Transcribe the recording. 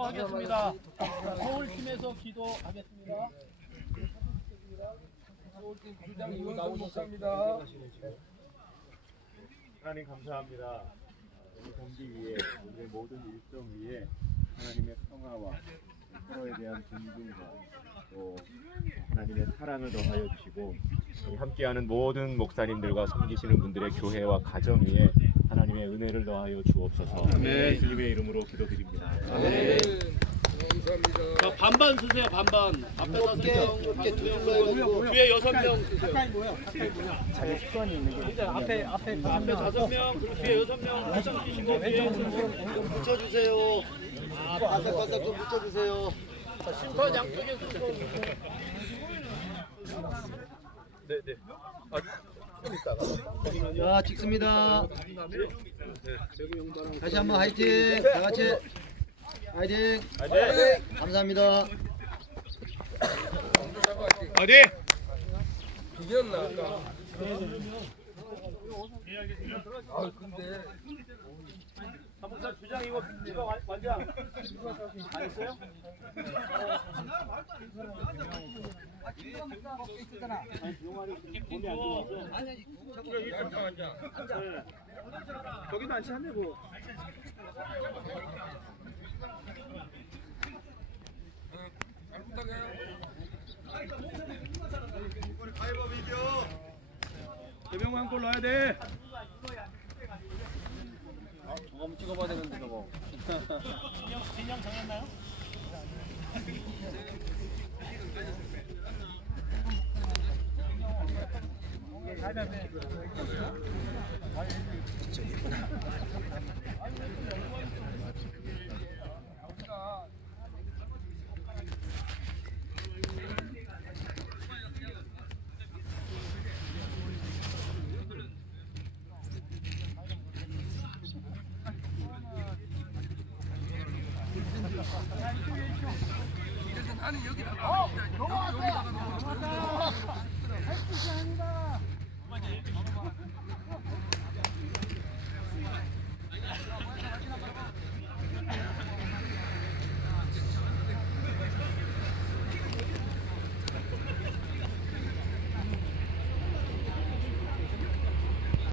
기도하겠습니다. 서울팀에서 기도하겠습니다. 주장 이원성 목사입니다. 하나님 감사합니다. 우리 경기 위에 우리의 모든 일정 위에 하나님의 평화와 서로에 대한 존중과 또 하나님의 사랑을 더하여 주시고 우리 함께하는 모든 목사님들과 섬기시는 분들의 교회와 가정 위에 하나님의 은혜를 더하여 주옵소서. 네. 주님의 이름으로 기도드립니다. 자, 반반 쓰세요. 반반. 앞에 다섯 명, 다섯 명, 뒤에 여섯 명 쓰세요. 앞에 앞에 다섯 명, 그리고 뒤에 여섯 명 한명 주시고 뒤에 여섯 명. 붙여주세요. 아, 바삭바삭 좀 붙여주세요. 자, 심판 양쪽에 쓰고. 자, 찍습니다. 다시 한번 화이팅. 다 같이 화이팅. 감사합니다. 어디? 이겼나 아까. 아 근데 목사 주장 이거 이거 완- 완장 안 했어요? 거기도 안 치는데 뭐. 잘 부탁해요. 대병만 골 넣어야 돼. 저거 한번 찍어봐야 되는데 저거. 진영 진영 정했나요? 나는 여기다가 여기 여기다가